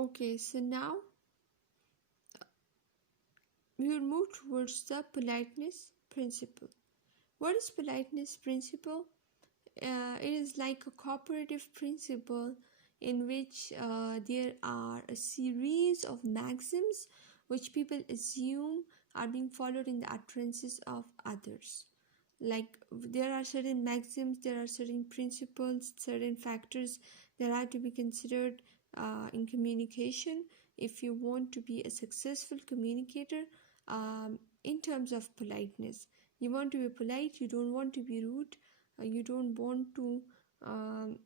Okay, so now we will move towards the politeness principle. What is politeness principle? It is like a cooperative principle in which there are a series of maxims which people assume are being followed in the utterances of others. Like there are certain maxims, there are certain principles, certain factors that are to be considered in communication if you want to be a successful communicator in terms of politeness. You want to be polite, you don't want to be rude, you don't want to um,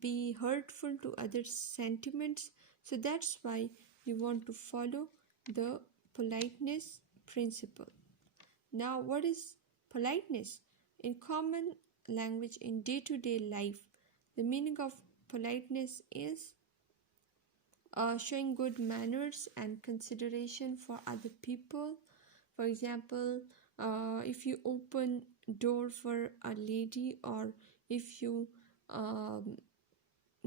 be hurtful to other sentiments. So that's why you want to follow the politeness principle. Now, what is politeness? In common language, in day-to-day life, the meaning of politeness is showing good manners and consideration for other people. For example, if you open door for a lady, or if you um,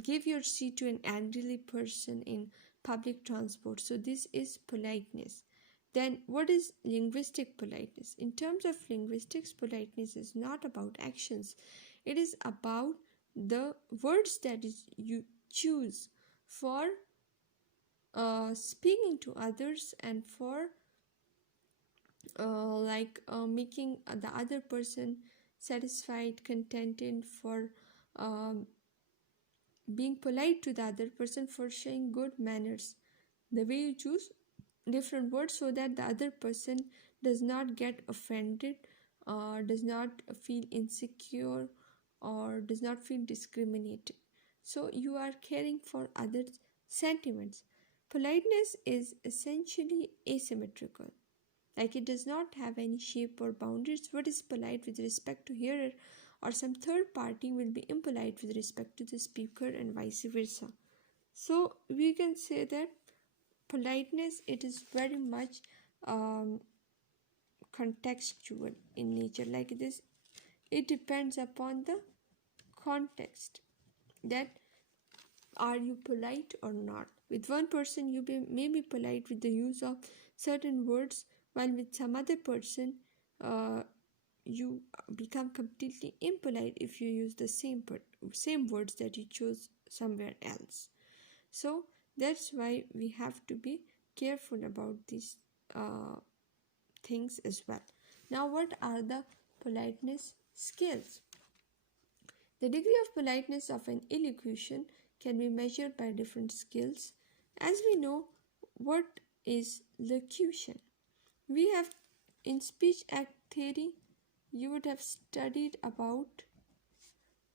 give your seat to an elderly person in public transport, so this is politeness. Then what is linguistic politeness? In terms of linguistics, politeness is not about actions, it is about the words that you choose for speaking to others, and for making the other person satisfied, contented, for um, being polite to the other person, for showing good manners. The way you choose different words so that the other person does not get offended, does not feel insecure, or does not feel discriminated. So you are caring for others' sentiments. Politeness is essentially asymmetrical, like it does not have any shape or boundaries. What is polite with respect to hearer or some third party will be impolite with respect to the speaker, and vice versa. So we can say that politeness, it is very much um, contextual in nature. Like this, it depends upon the context, that are you polite or not. With one person you may be polite with the use of certain words, while with some other person uh, you become completely impolite if you use the same words that you chose somewhere else. So that's why we have to be careful about these uh, things as well. Now, what are the politeness skills? The degree of politeness of an elocution can be measured by different skills. As we know, what is locution? We have, in speech act theory, you would have studied about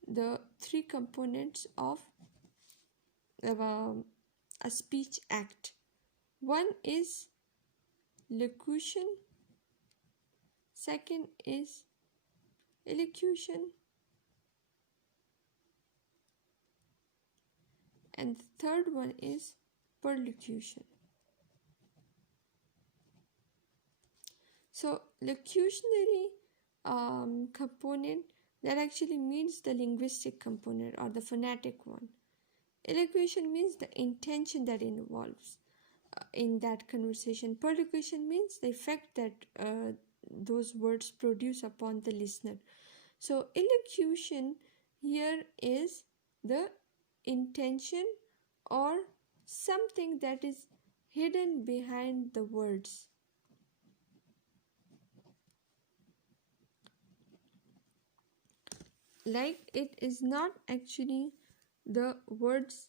the three components of a speech act. One is locution, second is elocution, and the third one is perlocution. So locutionary component, that actually means the linguistic component or the phonetic one. Elocution means the intention that involves in that conversation. Perlocution means the effect that those words produce upon the listener. So elocution here is the intention or something that is hidden behind the words. Like it is not actually the words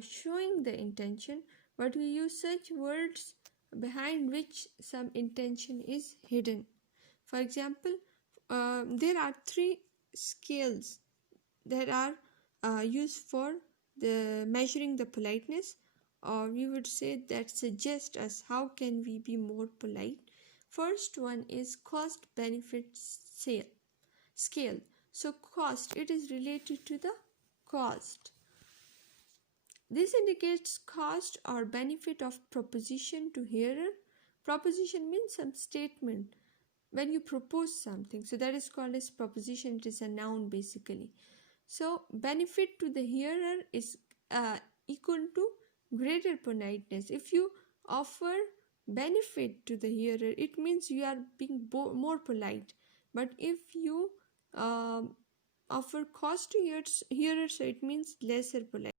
showing the intention, but we use such words behind which some intention is hidden. For example, there are three scales that are used for the measuring the politeness, or we would say that suggest us how can we be more polite. First one is cost benefit scale. So cost, it is related to the cost. This indicates cost or benefit of proposition to hearer. Proposition means some statement when you propose something, so that is called as proposition. It is a noun basically. So benefit to the hearer is equal to greater politeness. If you offer benefit to the hearer, it means you are being more polite. But if you offer cost to your hearer, so it means lesser polite.